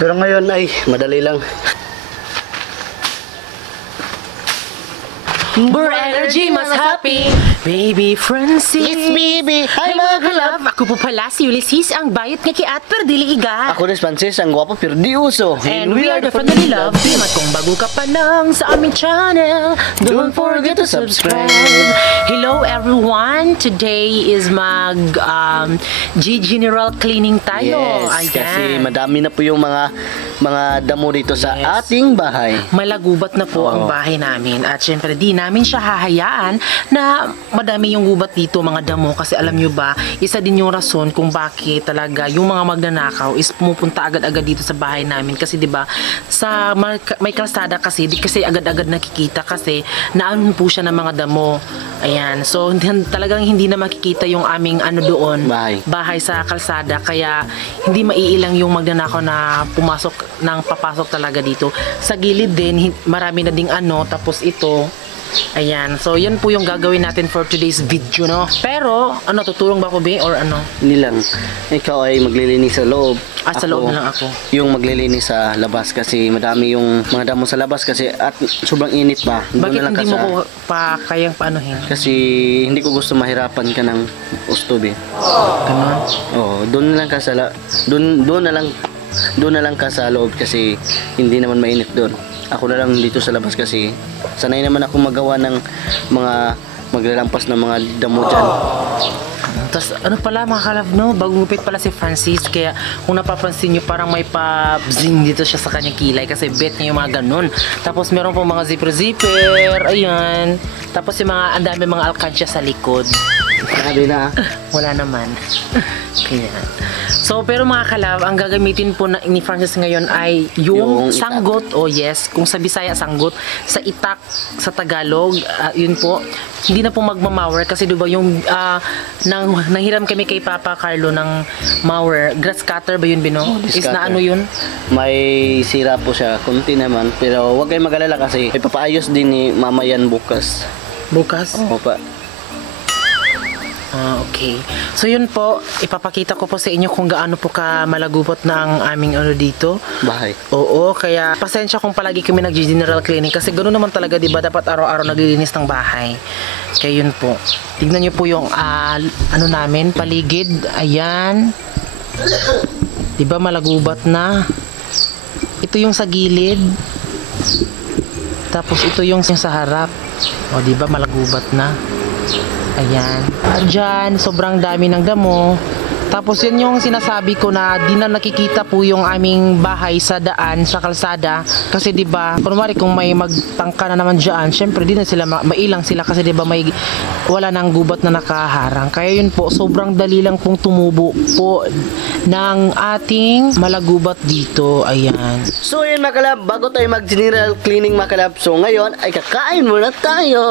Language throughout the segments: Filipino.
Pero ngayon ay madali lang. More energy, mas happy. Baby Francis. Yes, baby. Hi, mga kalab. Ako po pala si Ulysses, ang bayot nga kiat pero dili iga. Ako rin, Francis, ang gwapo pero di uso. And we are the Family Love Team. At kung bago ka pa lang sa aming channel, don't forget to subscribe. Hello everyone. Today is General cleaning tayo. Yes, kasi madami na po yung mga damo dito sa ating bahay. Malagubat na po ang bahay namin. At syempre, di namin siya hahayaan na madami yung gubat dito, mga damo. Kasi alam nyo ba, isa din yung rason kung bakit talaga yung mga magnanakaw is pumupunta agad-agad dito sa bahay namin. Kasi di ba sa may kalsada kasi, di kasi agad-agad nakikita kasi naano po siya ng mga damo. Ayan. So, talagang hindi na makikita yung aming doon, bahay sa kalsada. Kaya, hindi maiilang yung magnanakaw na papasok talaga dito. Sa gilid din, marami na ding tapos ito, ayan. So, yan po yung gagawin natin for today's video, no? Pero, tutulong ba ako, Be? Or ano? Hindi lang. Ikaw ay maglilinis sa loob. Sa loob na lang ako. Yung maglilinis sa labas kasi madami yung mga damo sa labas kasi at sobrang init pa. Bakit hindi mo ko pa kayang paanuhin? Kasi hindi ko gusto mahirapan ka ng ustob eh. Ganun? Oo, doon na lang ka sa doon na lang ka sa loob kasi hindi naman mainit doon. Ako na lang dito sa labas kasi sanay naman ako magawa ng mga maglalampas ng mga damo dyan. Tapos pala mga kalab, no? Bagong gupit pala si Francis. Kaya kung napapansin nyo, parang may pa-bzing dito siya sa kanyang kilay. Kasi bet niya yung mga ganun. Tapos meron pong mga zipper-zipper. Ayan. Tapos yung mga andami mga alkansya sa likod. Sabi na. Wala naman. Kaya. So, pero mga kalab, ang gagamitin po ni Francis ngayon ay yung sanggot. Oh yes, kung sa Bisaya sanggot, sa itak, sa Tagalog, yun po. Hindi na po magmamower kasi diba yung nanghiram kami kay Papa Carlo ng mower. Grass cutter ba yun, Bino? Is na yun? May sira po siya, kunti naman. Pero huwag kayong mag-alala kasi ipapaayos din ni Mama yan bukas. Bukas? Oo pa. Okay. So yun po, ipapakita ko po sa inyo kung gaano po ka malagubot na ang aming dito. Bahay. Oo, kaya pasensya kung palagi kami nag-general cleaning kasi ganoon naman talaga, di ba? Dapat araw-araw naglilinis ng bahay. Kaya yun po. Tignan nyo po yung namin, paligid. Ayan. Di ba malagubat na? Ito yung sa gilid. Tapos ito yung sa harap. O, di ba malagubat na? Ayan. Diyan, sobrang dami ng damo. Tapos yun yung sinasabi ko na di na nakikita po yung aming bahay sa daan, sa kalsada. Kasi diba, kunwari kung may magtangka na naman dyan, syempre di na sila, mailang sila kasi diba wala nang gubat na nakaharang. Kaya yun po, sobrang dali lang pong tumubo po ng ating malagubat dito. Ayan. So yun mga kalab, bago tayo mag-general cleaning mga kalab, so ngayon ay kakain muna tayo.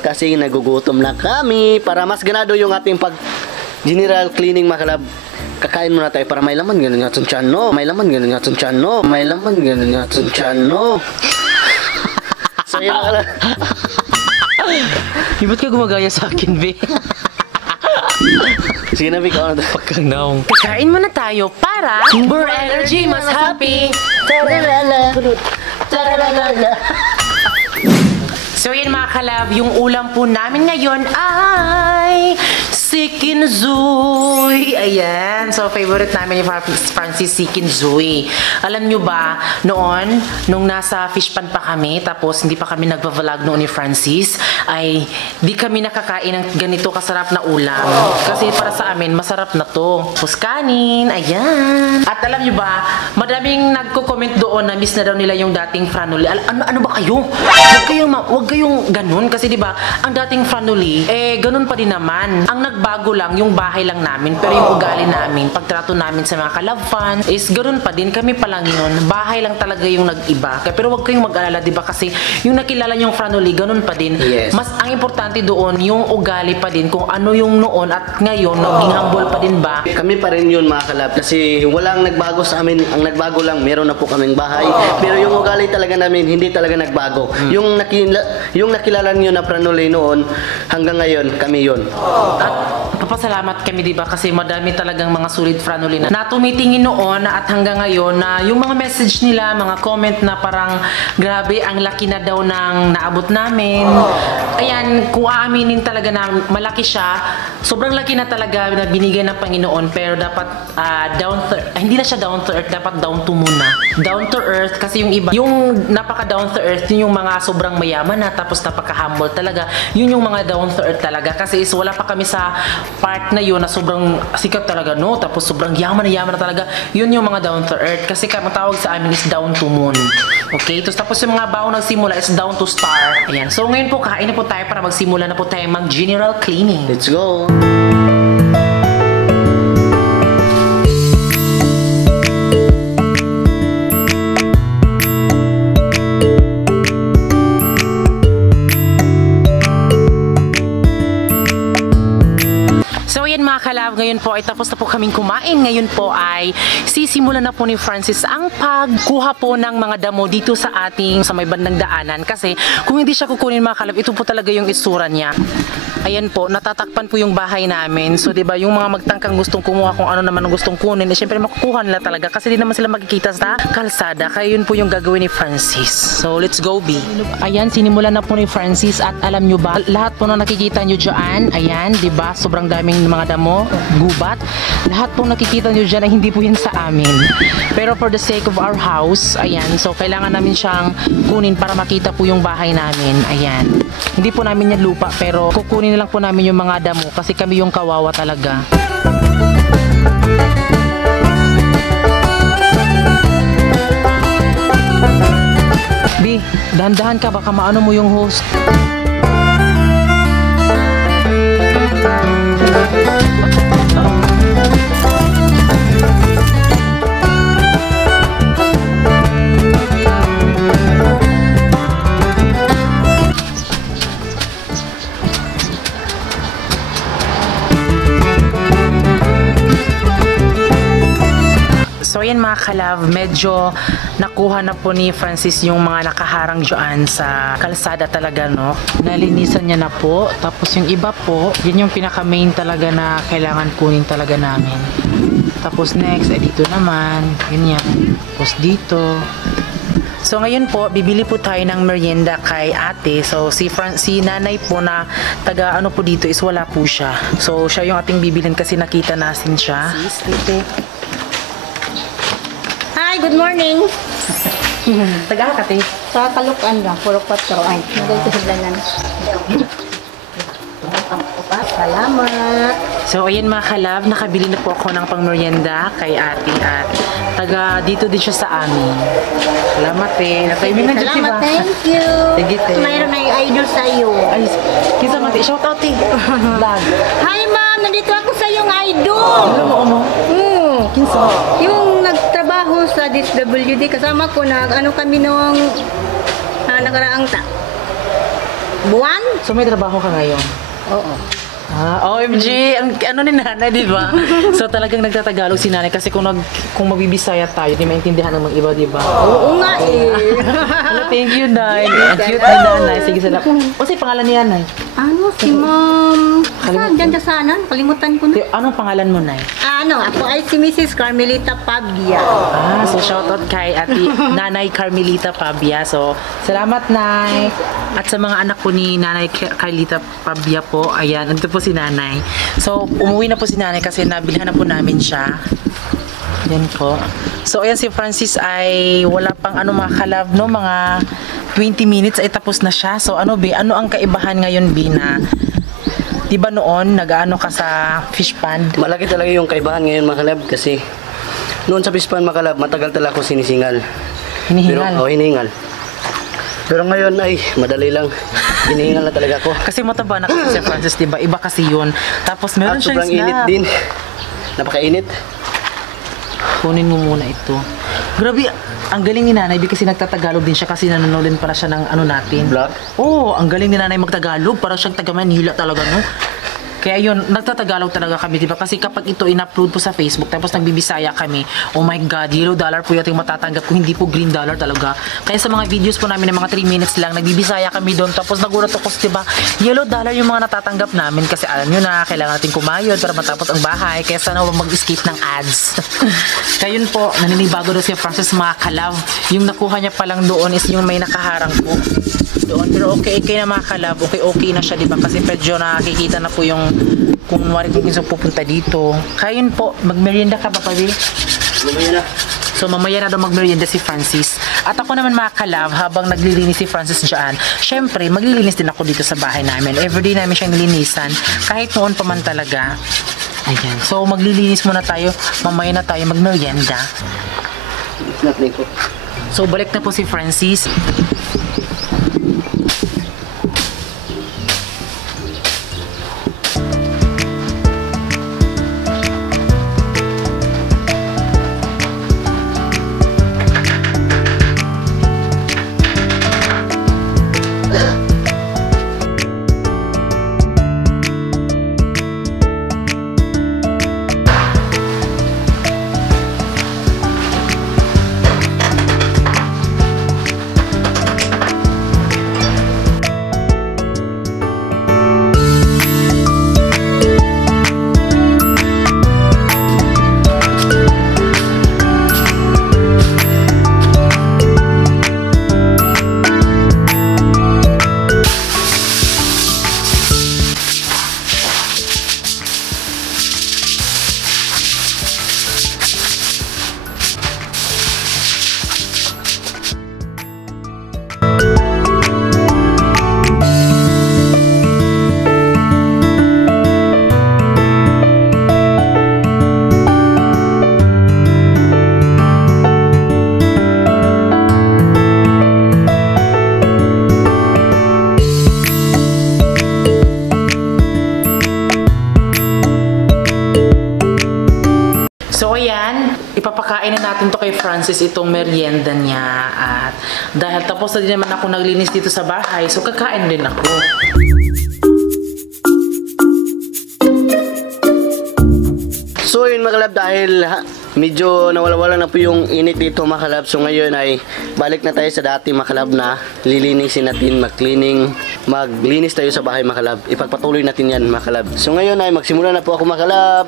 Kasi nagugutom na kami para mas ganado yung ating general cleaning mga kalab. Kakain muna tayo para may laman ganun nga itong tiyan, no? May laman ganun nga itong tiyan, no? May laman ganun nga itong tiyan, no? So yun mga kalab. Ba't ka gumagaya sa akin, Be? Sige na, Vic, ako na pagkanaong. Kakain muna tayo para more energy, mas happy. Taralala. Taralala. So yun mga kalab, yung ulam po namin ngayon ay Sikinzoy. Ayan. So, favorite namin yung Francis Sikinzoy. Alam nyo ba, nung nasa fish pan pa kami, tapos hindi pa kami nagpa-vlog noon ni Francis, ay di kami nakakain ng ganito kasarap na ulam. Kasi para sa amin, masarap na to. Puskanin. Ayan. At alam nyo ba, madaming nagko-comment doon na miss na daw nila yung dating Franoli. Ano ba kayo? Huwag kayong ganun. Kasi diba, ang dating Franoli, ganun pa din naman. Ang nagbago lang, yung bahay lang namin. Pero yung ugali namin, pagtrato namin sa mga ka-love fans, is ganun pa din. Kami pa lang yun. Bahay lang talaga yung nag-iba. Pero huwag kayong mag-alala, diba? Kasi yung nakilala yung Franoli, ganun pa din. Yes. Mas ang importante doon, yung ugali pa din. Kung ano yung noon at ngayon, naging humble pa din ba? Kami pa rin yun mga kalab. Kasi walang nagbago sa amin. Ang nagbago lang, meron na po kaming bahay. Pero yung ugali talaga namin, hindi talaga nagbago. Yung nakilala nyo na Franoli noon, hanggang ngayon, kami yun. At Papasalamat kami, di ba? Kasi madami talagang mga solid franoli na tumitingin noon at hanggang ngayon na yung mga message nila, mga comment na parang grabe, ang laki na daw ng naabot namin. Ayan, kung aaminin talaga na malaki siya, sobrang laki na talaga na binigay ng Panginoon, pero dapat hindi na siya down to earth, dapat down to moon na. Down to earth kasi yung iba, yung napaka down to earth, yun yung mga sobrang mayaman na tapos napaka-humble talaga. Yun yung mga down to earth talaga kasi wala pa kami sa part na yun na sobrang sikat talaga, no? Tapos sobrang yaman na talaga. Yun yung mga down to earth. Kasi ang tawag sa amin is down to moon. Okay? Tapos yung mga baon nagsimula is down to star. Ayan. So ngayon po, kain na po tayo para magsimula na po tayo mag-general cleaning. Let's go! Mga kalab, ngayon po ay tapos na po kaming kumain. Ngayon po ay sisimulan na po ni Francis ang pagkuha po ng mga damo dito sa ating sa may bandang daanan. Kasi kung hindi siya kukunin mga kalab, ito po talaga yung itsura niya. Ayan po, natatakpan po yung bahay namin. So, di ba, yung mga magtangkang gustong kumuha kung ano naman ang gustong kunin, syempre makukuha nila talaga kasi di naman sila makikita sa kalsada. Kaya yun po yung gagawin ni Francis. So, let's go, B. Ayan, sinimulan na po ni Francis at alam nyo ba, lahat po na nakikita nyo dyan, ayan, di ba, sobrang daming mga damo, gubat. Lahat po nakikita nyo dyan ay hindi po yan sa amin. Pero for the sake of our house, ayan, so kailangan namin siyang kunin para makita po yung bahay namin. Ayan. Hindi po namin yan lupa, pero kukunin na lang po namin yung mga damo kasi kami yung kawawa talaga. B, dahan-dahan ka, baka maano mo yung host. So ayan mga kalab, medyo nakuha na po ni Francis yung mga nakaharang dyan sa kalsada talaga, no? Nalinisan niya na po. Tapos yung iba po, yun yung pinaka main talaga na kailangan kunin talaga namin. Tapos next, dito naman, ganyan. Tapos dito. So ngayon po, bibili po tayo ng merienda kay ate. So si nanay po na taga ano po dito is wala po siya. So siya yung ating bibilin kasi nakita natin siya. Hi, good morning. Taga ka, te? Sa Kalukan lang, puro 4 ay. Nagay ko sa blanan. Salamat. So ayan mga kalab, nakabili na po ako ng pangmerienda kay ate at taga dito din siya sa amin. Salamat eh. Nataymin na dyan siya Salamat, ba? thank you. Sige, te. Mayroon na yung idol sa iyo. Ay, kinsa man te. Shout out te. Vlog. Hi ma'am, nandito ako sa iyong idol. Ano? Kinsa? Yung nagtrabaho sa DSWD, kasama ko ano kami nung nagaraang buwan? So may trabaho ka ngayon? Oo. OMG, ano ni nanay, di ba? So talagang nagtatagalog si nanay kasi kung mabibisaya tayo, di maintindihan ng mga iba, di ba? Oo nga eh. Thank you, Nay. Ang cute ni nanay. Sige, salamat. O si pangalan niya, Nay? Ano, si ma'am? Saan? Diyan sa sana? Kalimutan ko na. Anong pangalan mo, Nay? Ako ay si Mrs. Carmelita Pabia. So shoutout kay ati Nanay Carmelita Pabia. So, salamat, Nay. At sa mga anak po ni Nanay Carmelita Pabia po, ayan, ito po si Nanay. So, umuwi na po si Nanay kasi nabilhan na po namin siya. Yan po. So, ayan si Francis ay wala pang mga kalab, no? Mga 20 minutes ay tapos na siya. So, ano ang kaibahan ngayon, B, na di ba noon, nag-ano ka sa fish pond? Malaki talaga yung kaibahan ngayon mga kalab kasi noon sa fish pond mga kalab, matagal talaga ako sinisingal. Hinihingal? Pero, hiningal. Pero ngayon ay madali lang. Hinihingal na talaga ako. Kasi mataba na kasi si Francis, di ba? Iba kasi yun. Tapos meron At siyang sobrang init snap. din. Napakainit. Kunin mo muna ito. Grabe, ang galing ni Nanay kasi nagtatagalog din siya kasi nanonood din pala siya ng natin. Vlog? Oo, ang galing ni Nanay magtagalog. Para siyang taga Manila talaga, no? Kaya yun, nagtatagalog talaga kami, diba? Kasi kapag ito in-upload po sa Facebook, tapos nagbibisaya kami, oh my God, yellow dollar po yung matatanggap kung hindi po green dollar talaga. Kaya sa mga videos po namin ng mga 3 minutes lang, nagbibisaya kami doon, tapos nagulat ako, diba? Yellow dollar yung mga natatanggap namin kasi alam nyo na, kailangan natin kumayod para matapos ang bahay, kaya sana mag-escape ng ads. Kaya yun po, naninibago daw si Francis mga kalab. Yung nakuha niya palang doon is yung may nakaharang po doon. Pero okay na mga kalab, okay na siya, diba? Kasi medyo nakikita na po yung kung wari kung gusto pupunta dito. Kaya yun po, magmerienda ka ba, Pabi? Mamaya na. So mamaya na daw magmerienda si Francis. At ako naman mga kalab, habang naglilinis si Francis dyan, syempre maglilinis din ako dito sa bahay namin. Everyday namin siyang nilinisan, kahit noon pa man talaga. Ayan. So maglilinis muna tayo, mamaya na tayo magmerienda. So balik na po si Francis. So ayan, ipapakain na natin to kay Francis itong merienda niya. At dahil tapos na din naman ako naglinis dito sa bahay, so kakain din ako. So yun mga kalab, dahil medyo nawala-wala na po yung init dito mga kalab. So ngayon ay balik na tayo sa dati mga kalab na lilinisin natin, maglinis tayo sa bahay mga kalab. Ipagpatuloy natin yan mga kalab. So ngayon ay magsimula na po ako mga kalab.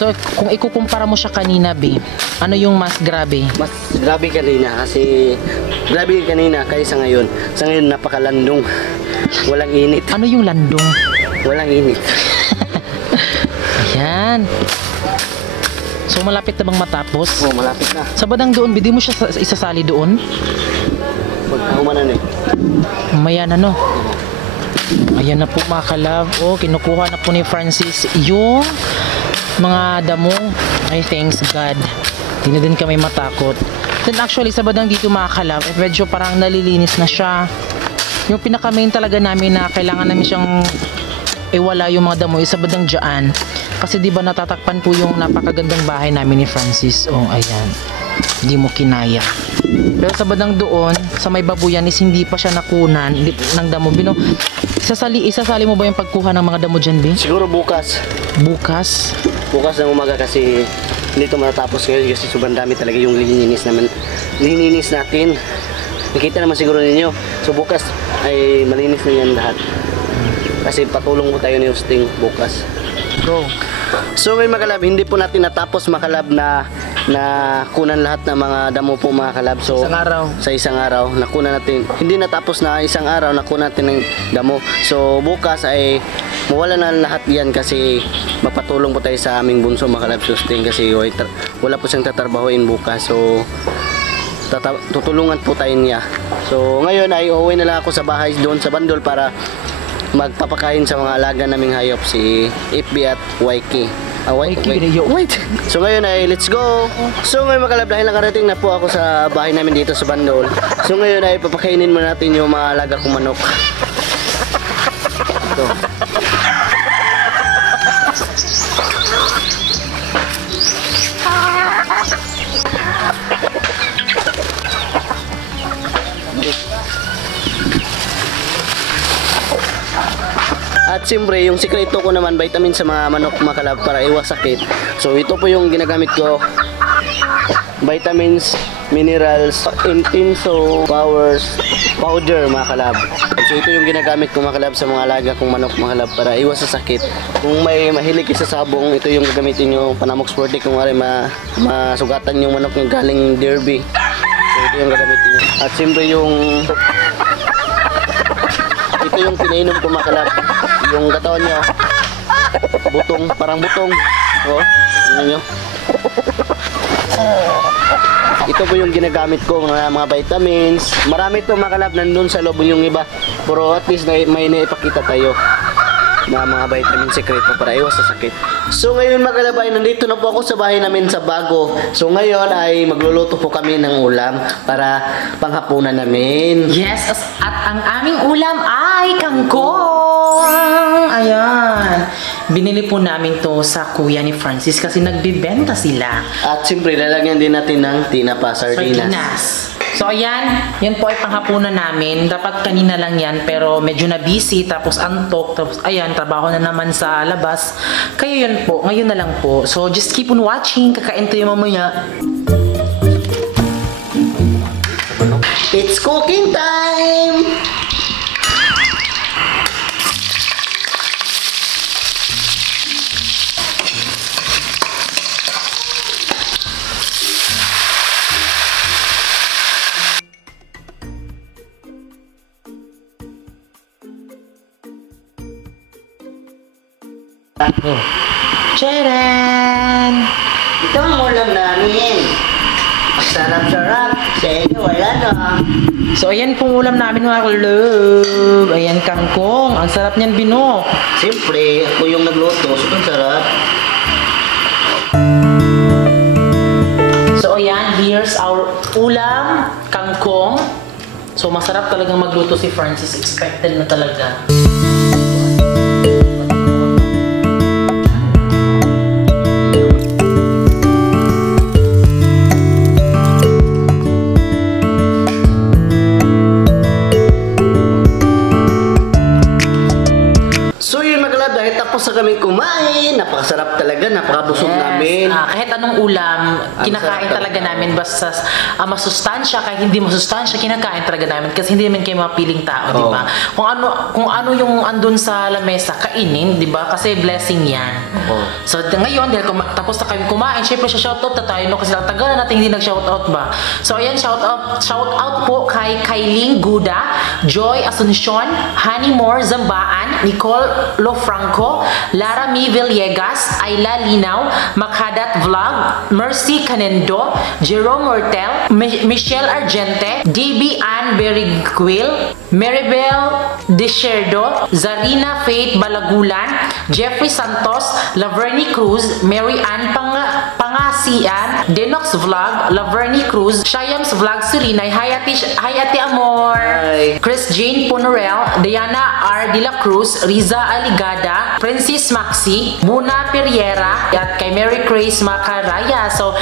So kung ikukumpara mo siya kanina, babe, ano yung mas grabe? Mas grabe kanina kasi grabe kanina kaysa ngayon. Sa ngayon napakalandong. Walang init. Ano yung landong? Walang init. Ayan. So malapit na bang matapos? Oh, malapit na. Sa badang doon, hindi mo siya isasali doon? Pagkahumanan eh. Mamaya na, no? Ayan na po mga kalab. Oh, kinukuha na po ni Francis yung mga damo. Ay, thanks God. Hindi na din kami matakot. Then actually, sa badang dito mga kalab, medyo parang nalilinis na siya. Yung pinaka-main talaga namin na kailangan namin siyang iwala yung mga damo, isa badang dyan. Kasi di ba natatakpan po yung napakagandang bahay namin ni Francis. Oh, ayan. Hindi mo kinaya. Pero sa badang doon, sa may babuyan is hindi pa siya nakunan ng damo. Isasali mo ba yung pagkuha ng mga damo dyan, Bin? Siguro bukas. Bukas? Bukas ng umaga kasi hindi ito matatapos ngayon kasi sobrang dami talaga yung lininis natin. Nakita naman siguro ninyo. So bukas ay malinis na yan lahat. Kasi patulong po tayo ni Hosting bukas. Go. So ngayon mga kalab, hindi po natin natapos mga kalab na na kunan lahat ng mga damo po mga kalab. So, Isang araw. sa isang araw, nakunan natin. Hindi natapos na isang araw, nakunan natin ng damo. So, bukas ay mawala na lahat yan kasi mapatulong po tayo sa aming bunso mga kalab sustain kasi wala po siyang tatrabahoin bukas. So, tutulungan po tayo niya. So, ngayon ay uuwi na lang ako sa bahay doon sa Bandol para magpapakain sa mga alaga naming hayop si FB at Waiki. Wait. So ngayon ay let's go. So ngayon mga kalab, dahil nakarating na po ako sa bahay namin dito sa Bandol. So ngayon ay papakainin muna natin yung mga alaga kong manok. Ito. At siyempre, yung sikreto ko naman, vitamin sa mga manok mga kalab para iwas sakit. So ito po yung ginagamit ko. Vitamins, minerals, intenso, powers, powder mga kalab. So ito yung ginagamit ko mga kalab sa mga alaga kong manok mga kalab para iwas sa sakit. Kung may mahilig sa sabong, ito yung gagamitin nyo. Panamox Sporty kung masugatan yung manok yung galing derby. So ito yung gagamitin nyo. At siyempre ito yung pinainom ko mga kalab. Yung katawan niya, butong, parang butong. Oh, ano nyo? Ito po yung ginagamit ko, mga vitamins. Marami ito mga kalab, nandun sa loob yung iba. Pero at least may naipakita tayo na mga vitamin sekreto para iwas sa sakit. So ngayon mga kalab ay nandito na po ako sa bahay namin sa Bago. So ngayon ay magluluto po kami ng ulam para panghapunan namin. Yes, at ang aming ulam ay kangkong. Ayan. Binili po namin to sa kuya ni Francis kasi nagbibenta sila. At siyempre lalagyan din natin ng tinapa, sardinas. So ayan, yan po ay panghapunan namin. Dapat kanina lang yan pero medyo na busy tapos antok. Tapos ayan, trabaho na naman sa labas. Kaya yun po, ngayon na lang po. So just keep on watching, kakain tayo mamaya. It's cooking time! Charan! Ito ang ulam namin. Sarap-sarap. Sa inyo, wala na. So ayan pong ulam namin mga kalab. Ayan kangkong. Ang sarap niyan binok. Siyempre, ako yung nagluto. Sobrang sarap. So ayan, here's our ulam, kangkong. So masarap talagang magluto si Francis. Expected na talaga. Tapos na kami kumain, napakasarap talaga, napakabusog namin. Kahit anong ulam, kinakain talaga namin basta masustansya, kahit hindi masustansya, kinakain talaga namin kasi hindi naman kayo mapiling tao, di ba? Kung ano yung andun sa lamesa, kainin, di ba? Kasi blessing yan. So ngayon, dahil tapos na kami kumain, syempre shoutout na tayo, no? Kasi tagal na natin hindi nag-shoutout ba? So ayan, shoutout po kay Kailing Guda, Joy Asuncion, Honey Moore Zambaan, Nicole Lofranco, Lara Mi Villegas, Ayla Linaw, Makadat Vlog, Mercy Canendo, Jerome Mortel, Michelle Argente, DB Ann Beriguil, Maribel Desherdo, Zarina Faith Balagulan, Jeffrey Santos, Laverny Cruz, Mary Ann Pangasian, Denox Vlog, Laverny Cruz, Shayams Vlog Surinay, Hayati Amor, Chris Jane Ponorel, Diana R. De La Cruz, Riza Aligada, Princess Maxi, Muna Periera, at kay Mary Grace Macaraya. So,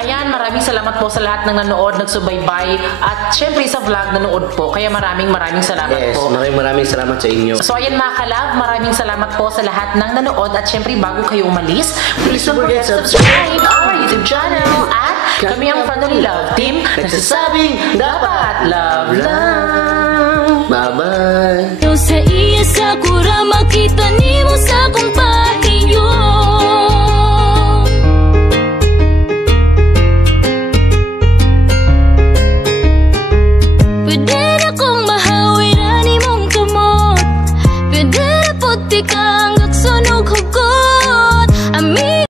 ayan, maraming salamat po sa lahat ng nanood, nagsubaybay, at syempre sa vlog nanood po. Kaya maraming salamat po. Maraming salamat sa inyo. So, ayan mga kalab, maraming salamat po sa lahat ng nanood, at syempre bago kayo umalis, please don't forget to subscribe our YouTube channel at kami ang Family Love Team nagsasabing dapat love lang. Bye-bye. Sa iya sa kura makita nimo sa akong